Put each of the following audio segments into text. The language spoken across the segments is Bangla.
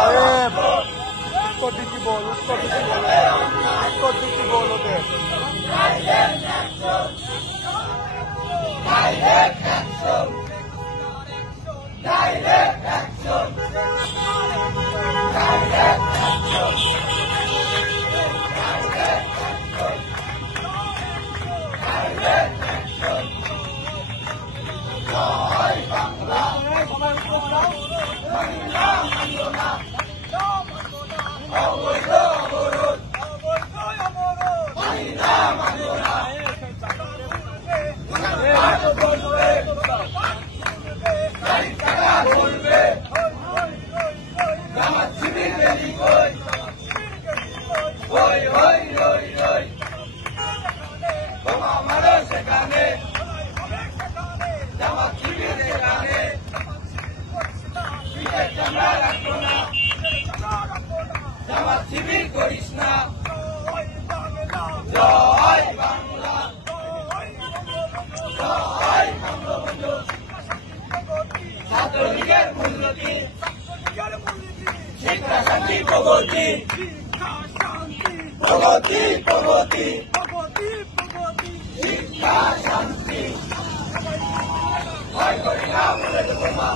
उत्तर दिखी बोल ओদের শিবির করিস না জয় বাংলা জয় বঙ্গবন্ধু ছাত্রলীগের মূলনীতি শিক্ষা শান্তি প্রগতি প্রগতি প্রগতি শিক্ষা শান্তি ভয় করি না বলে দেবো মা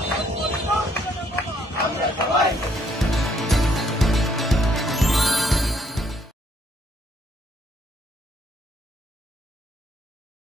আমরা সবাই